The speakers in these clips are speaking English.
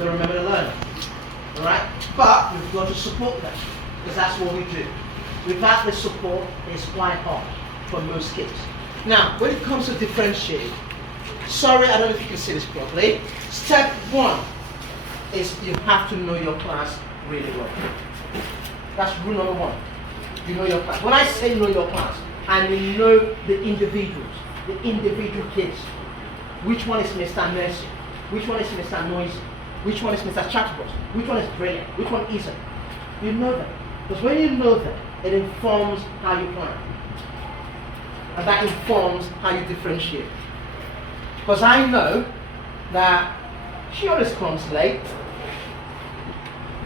They remember to learn. Alright? But we've got to support them. Because that's what we do. Without the support, it's quite hard for most kids. Now, when it comes to differentiate, sorry, I don't know if you can see this properly. Step one is you have to know your class really well. That's rule number one. You know your class. When I say know your class, I mean know the individuals, the individual kids. Which one is Mr. Mercy? Which one is Mr. Noisy? Which one is Mr. Chatterbox? Which one is brilliant? Which one isn't? You know that. Because when you know that, it informs how you plan. And that informs how you differentiate. Because I know that she always comes late.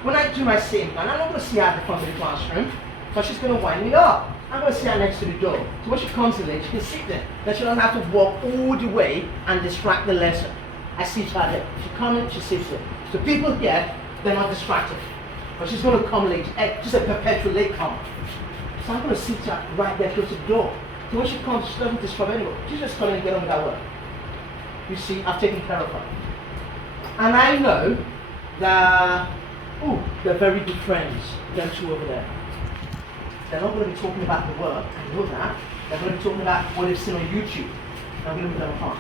When I do my same plan, I'm not going to see her at the front of the classroom, but she's going to wind me up. I'm going to see her next to the door. So when she comes late, she can sit there. Then she doesn't have to walk all the way and distract the lesson. I see her there. She comes in, she sits there. So people here, they're not distracted. But she's going to come late. She's a perpetual late comer. So I'm going to sit her right there close to the door. So when she comes, she doesn't disturb anyone. She's just coming and get on with her work. You see, I've taken care of her. And I know that, they're very good friends, them two over there. They're not going to be talking about the work, I know that. They're going to be talking about what they've seen on YouTube. I'm going to be them apart.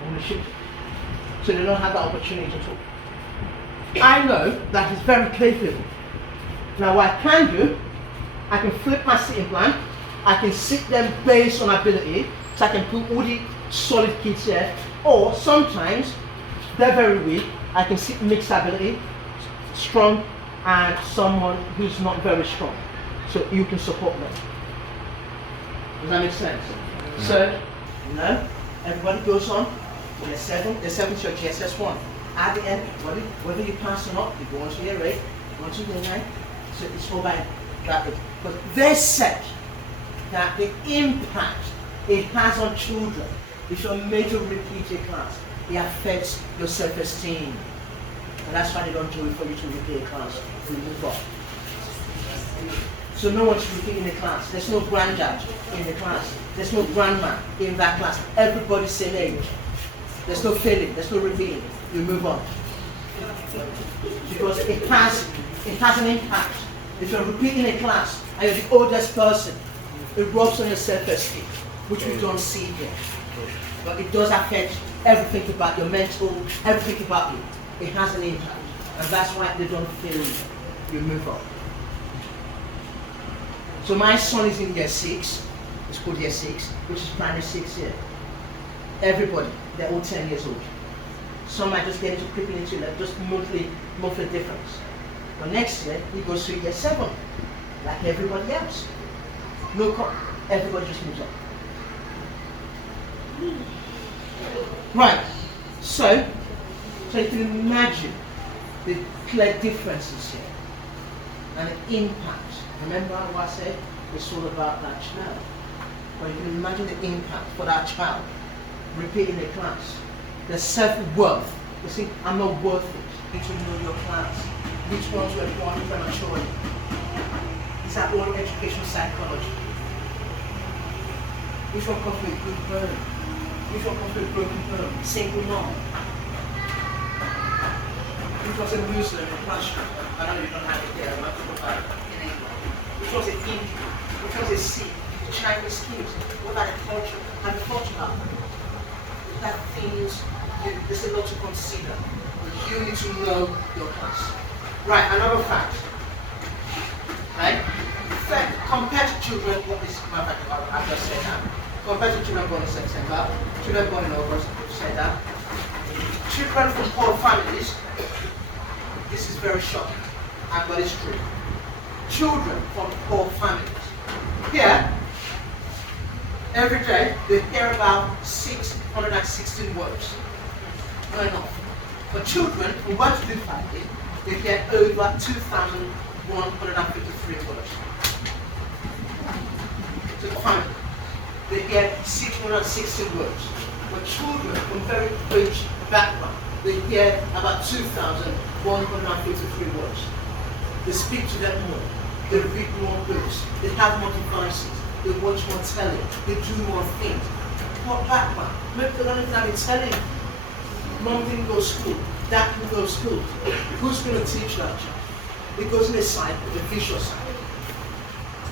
I'm going to shoot them. So they don't have that opportunity to talk. I know that is very playful. Now what I can do, I can flip my sitting plan. I can sit them based on ability. So I can put all the solid kids here. Or sometimes, they're very weak. I can sit mixed ability, strong, and someone who's not very strong. So you can support them. Does that make sense? Yeah. So, everybody goes on. Year 7, year 7 to your GSS1. At the end, whether you pass or not, you go on to year 8, go on to year 9. So it's all by that. But they said that the impact it has on children, if you're made to repeat a class, it affects your self-esteem. And that's why they don't do it for you to repeat a class. You move on. So no one's repeating the class. There's no granddad in the class. There's no grandma in that class. Everybody's same age. There's no failing, there's no repeating. You move on. Because it has an impact. If you're repeating a class and you're the oldest person, it rubs on your self-esteem, which we don't see here. But it does affect everything about your mental, everything about you. It has an impact. And that's why they don't fail you. You move on. So my son is in year 6. It's called year 6, which is primary 6 here. Everybody, they're all 10 years old. Some might just get into creeping into that, just monthly difference. But next year, he goes to year 7, like everybody else. No call. Everybody just moves on. Right. So you can imagine the clear differences here and the impact. Remember what I said? It's all about that child. But you can imagine the impact for that child repeating the class. The self-worth. You see, I'm not worth it. You need to know your class. Which ones were born prematurely. These are all educational psychology. Which one comes with a good bone? Which one comes with a broken bone? Single mom. Which was a Muslim or Pashtun? I know you don't have it there, but in England. Which was an Indian? Which was a Sikh? The Chinese kids? What about the culture? And the culture happened? That things, there's a lot to consider. You need to know your class. Right, another fact. Right? Fact, compared to children, what is my fact? I've just said that. Compared to children born in September, children born in August, I've said that. Children from poor families, this is very shocking, but it's true. Children from poor families. Here, every day, they hear about 616 words. Not enough. For children who want to do family, they hear over 2,153 words. So the family, they hear 616 words. For children from very rich background, they hear about 2,153 words. They speak to them more. They read more books. They have more devices. They watch more telly. They do more things. What background? Maybe they don't even have a telly. Mom didn't go to school. that in those schools. Who's going to teach that child? It goes in a cycle, the vicious cycle.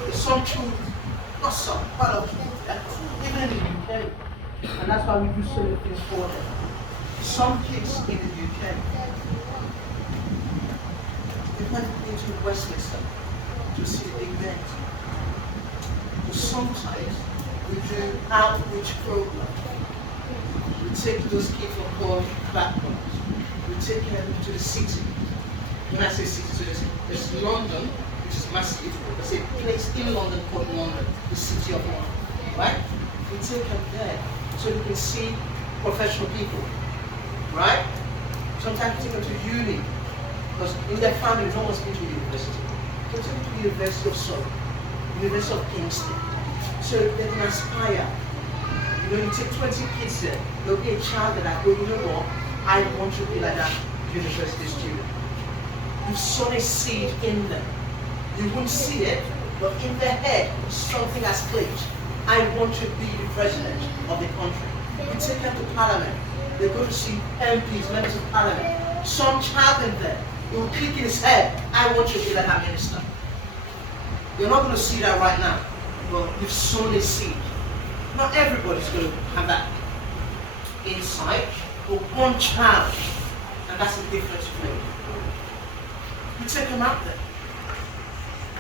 There's some children, not some, quite a lot of children, yeah? Even in the UK, and that's why we do so many things for them. Some kids in the UK, they've never been to Westminster to see the big men. But sometimes we do outreach programs. We take those kids from poor backgrounds. We take them to the city. When I say city, so there's London, which is massive. There's a place in London called London, the city of London, right? We take them there so you can see professional people, right? Sometimes we take them to uni, because in their family, no one's been to university. So we take them to the University of Surrey, University of Kingston, so they can aspire. You know, you take 20 kids there, there'll be a child that I go, you know what, I want to be like that university student. You've sown a seed in them. You won't see it, but in their head, something has clicked. I want to be the president of the country. You take them to parliament. They go to see MPs, members of parliament. Some child in there, it will click in his head, I want to be like that minister. You're not going to see that right now, but you've sown a seed. Not everybody's going to have that insight, but one child, and that's the difference for you. You take them out there,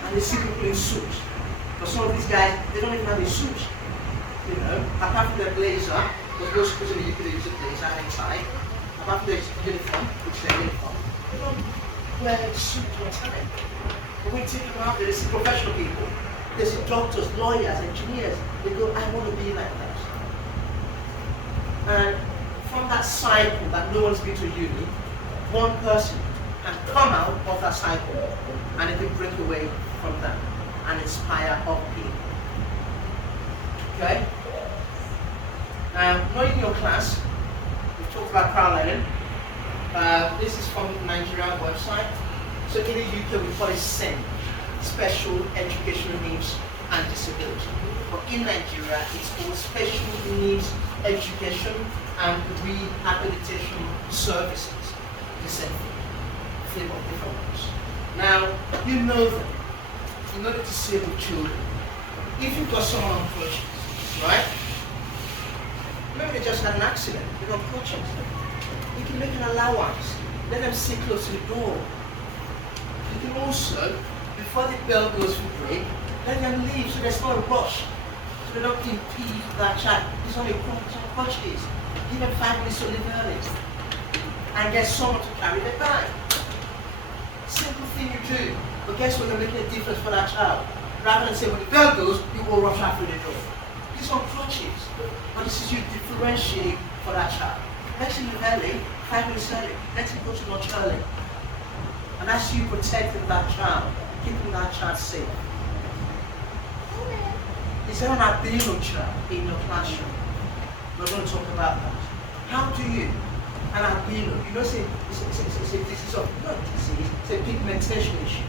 and they see people in suits. But some of these guys, they don't even have a suit. You know, apart from their blazer, because most schools in the UK they use a blazer and a tie. Apart from their uniform, which is their uniform, they don't wear a suit all the time. But when you take them out there, they see professional people. They see doctors, lawyers, engineers. They go, I want to be like that. And from that cycle that no one's been to uni, one person can come out of that cycle and it can break away from that and inspire other people. Okay? Not in your class, we talked about crowd learning. This is from the Nigerian website. So in the UK we call it SEN, Special Educational Needs and Disability. But in Nigeria it's called Special Needs Education and Rehabilitation Services. The same thing, flavor of different ones. Now, you know them. You know the disabled children. If you've got someone on crutches, right? Maybe they just had an accident, they're on crutches. You can make an allowance. Let them sit close to the door. You can also, before the bell goes for break, let them leave so there's no rush. So they don't impede that child. He's on crutches. Give them 5 minutes to leave early. And get someone to carry their bag. Simple thing you do. But guess what? You're making a difference for that child. Rather than saying when the bell goes, you will rush out through the door. He's on crutches. But this is you differentiate for that child. Let him leave early, 5 minutes early. Let him go to lunch early. And that's you protecting that child, keeping that child safe. Is there an albino child in your classroom? We're going to talk about that. How do you, an albino, you know, it's a disease of, not disease, it's a pigmentation issue,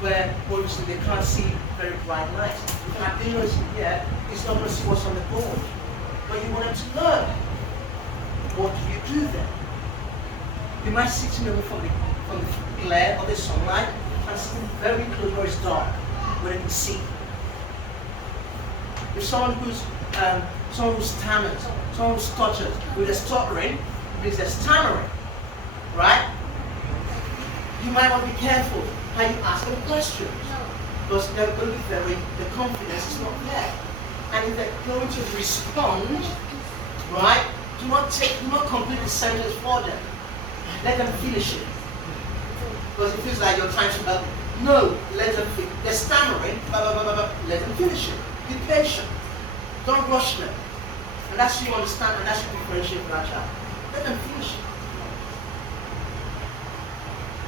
where obviously they can't see very bright lights. If an albino is here, he's not going to see what's on the board. But you want him to learn. What do you do then? You might sit him away from the glare of the sunlight and sit him very close where it's dark, where they can see. If someone who stammers, someone who stutters, with a stuttering, means they're stammering, right? You might want to be careful how you ask them questions, because they're going to be the confidence is not there. And if they're going to respond, right, do not complete the sentence for them. Let them finish it. Because it feels like you're trying to help them. No, let them finish. They're stammering, blah, blah, blah, blah, let them finish it. Be patient. Don't rush them. And that's you understand, and that's you differentiate for that child. Let them finish it.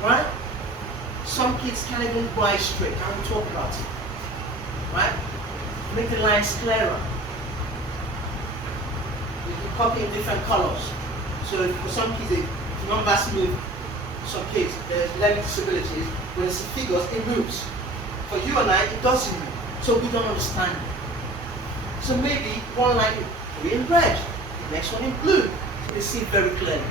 Right? Some kids can't even write straight. I will talk about it. Right? Make the lines clearer. You can copy in different colors. So for some kids, the numbers move. Some kids, there's learning disabilities, when it's figures, it moves. For you and I, it doesn't move. So we don't understand it. So maybe one line will be in red, the next one in blue. So they see very clearly.